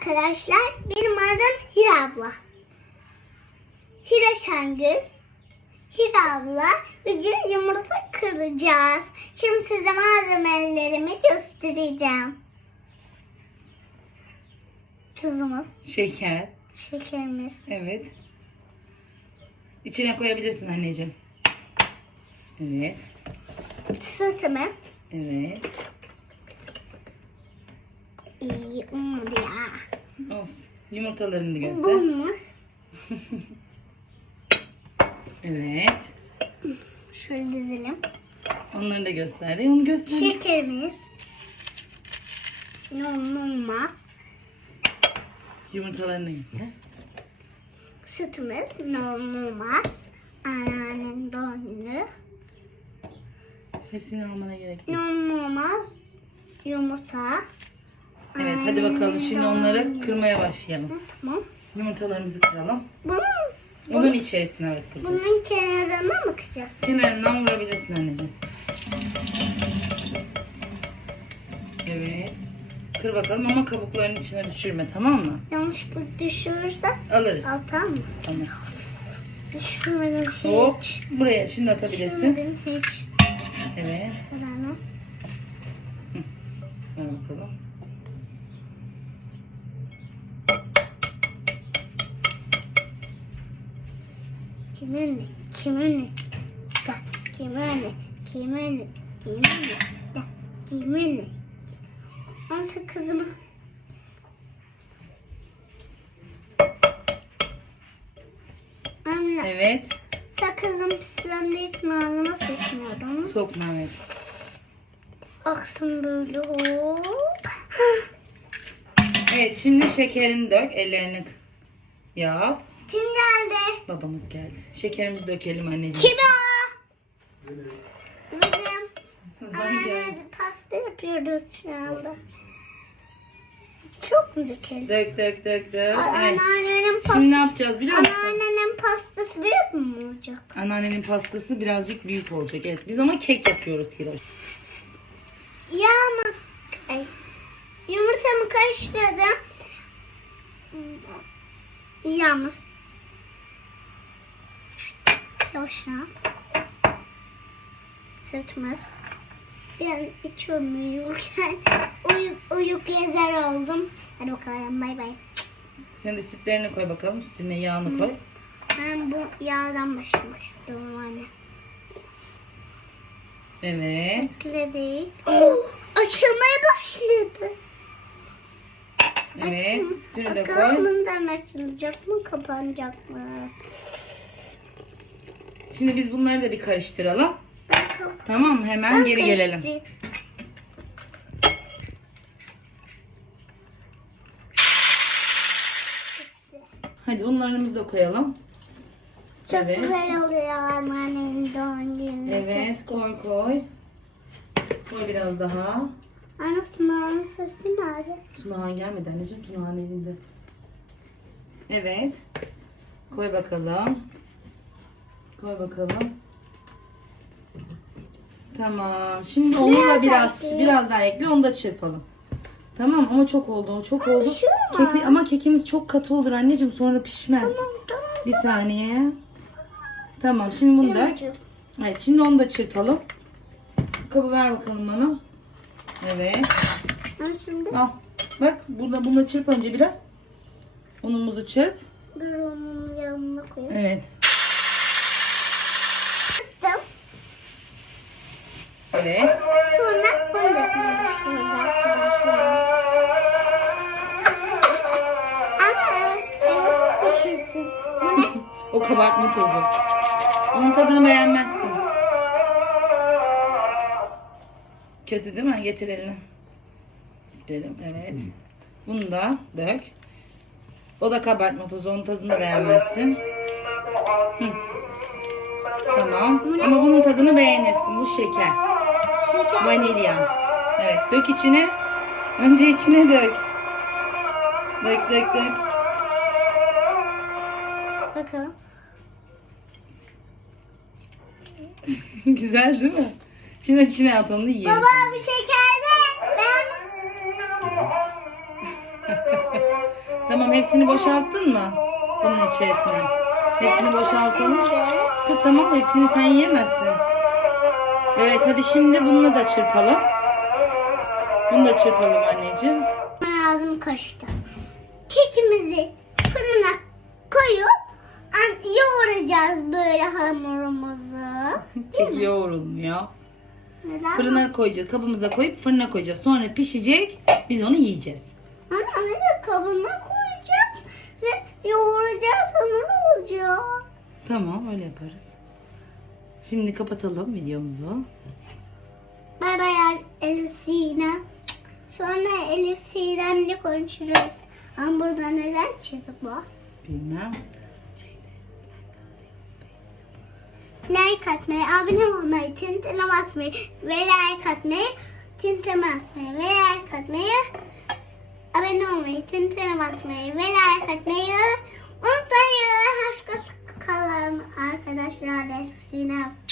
arkadaşlar. Benim adım Hira abla. Hira Şengül. Hira abla. Bugün yumurta kıracağız. Şimdi size malzemelerimi göstereceğim. Tuzumuz, Şeker. şekerimiz, Evet. İçine koyabilirsin anneciğim. Evet. sütümüz. Evet. İyi olmadı ya. Olsun. Yumurtalarını da göster. Bumuz. Evet. Şöyle dizelim. Onları da göster. E, Onu göster. Şekerimiz. İnanılmaz. Yumurtalarını göster. Sütümüz inanılmaz. Anneannenin doğum günü. Hepsini almana gerek yok. İnanılmaz. Yumurta. Evet hadi bakalım şimdi onları kırmaya başlayalım. Tamam. Yumurtalarımızı kıralım. Bunun, Onun içerisine evet kıracağız. bunun kenarına mı kıracağız? Kenarından vurabilirsin anneciğim. Evet. Kır bakalım ama kabuklarının içine düşürme tamam mı? Yanlışlıkla düşürürsem Alırız. al tamam mı? Tamam. Düşürmedim Hop. hiç. Buraya şimdi atabilirsin. Düşürmedim hiç. Evet. Hemen. Ver bakalım. Kimin? Kimin? Da, kimin? Kimin? Kimin? Da, kimin? Nasıl kızım? Anne, Evet. sakızın pislendi hiç ağzıma sıkmıyorum. Sokma evet. Aksın böyle hop. Evet şimdi şekerini dök. Ellerini yap. Kim geldi? Babamız geldi. Şekerimizi dökelim anneciğim. Kim o? Bizim. Baban geldi. Anne pasta yapıyoruz şu anda. Çok mu dökelim? Dök dök dök dök. Evet. Anneannenin pastası. Şimdi ne yapacağız biliyor musun? Anneannenin pastası büyük mü olacak? Anneannenin pastası birazcık büyük olacak. Evet. Biz ama kek yapıyoruz Hiroş. Yağ mı? Ay. Yumurtamı karıştırdım. Yağımız. Loşan. Sırtımız. Ben içiyorum uyurken. Uyuk, uyuk gezer oldum. Hadi bakalım bay bay. Şimdi sütlerini koy bakalım. Sütüne yağını koy. Ben bu yağdan başlamak istiyorum anne. Evet. Ekledik. Açılmaya başladı. Evet. Açın. Sütünü de Bakalım bundan açılacak mı kapanacak mı? Şimdi biz bunları da bir karıştıralım. Tamam mı? Hemen geri gelelim. Karıştı. Hadi unlarımızı da koyalım. Çok Evet. güzel oluyor anneannemin doğum günü. Evet. Koy koy. Koy biraz daha. Anne Tuna'nın sesi nerede? Tunağan gelmedi anneciğim. Tunağan elinde. Evet. Koy bakalım. Koy bakalım. Tamam. Şimdi onu da Biraz biraz daha biraz daha ekle. Onu da çırpalım. Tamam ama çok oldu. o Çok oldu. şu mu? Keki, ama kekimiz çok katı olur anneciğim. Sonra pişmez. Tamam tamam. Bir saniye. Tamam. Şimdi bunu da. Yumurcuk. Evet. Şimdi onu da çırpalım. Kabı ver bakalım bana. Evet. Ben şimdi Al. Bak burada bunu çırp önce biraz. Unumuzu çırp. dur onun yanına koyayım. Evet. Evet. Sonra bunu dökmeye başlıyoruz arkadaşlar. Ama düşürsün. Bu ne? O kabartma tozu. Onun tadını beğenmezsin. Kötü değil mi? Getir elini. Silelim. Evet. Bunu da dök. O da kabartma tozu. Onun tadını da beğenmezsin. Hı. Tamam. Ama bunun tadını beğenirsin. Bu şeker. Vanilya. Evet. Dök içine. Önce içine dök. Dök dök dök. Bakalım. Güzel değil mi? Şimdi içine at onu yiyelim. Baba bir şekerli. Ben Tamam hepsini boşalttın mı? Bunun içerisine. Hepsini boşaltalım. Kız tamam hepsini sen yiyemezsin. Evet hadi şimdi bununla da çırpalım. Bunu da çırpalım anneciğim. Ağzım kaşıdı. Kekimizi fırına koyup yoğuracağız böyle hamurumuzu. Kek yoğrulmuyor. Neden? Fırına koyacağız. Kabımıza koyup fırına koyacağız. Sonra pişecek. Biz onu yiyeceğiz. Ama anne kabına koyacağız ve yoğuracağız hamur olacak. Tamam öyle yaparız. Şimdi kapatalım videomuzu. Bay bay Elif Sinem. Sonra Elif Sinem'le konuşuruz. Ama burada neden çizdi bu? Bilmem. Like atmayı, abone olmayı, tintine basmayı ve like atmayı, tintine basmayı ve like atmayı, abone olmayı, tintine basmayı ve like atmayı Krishna, Krishna.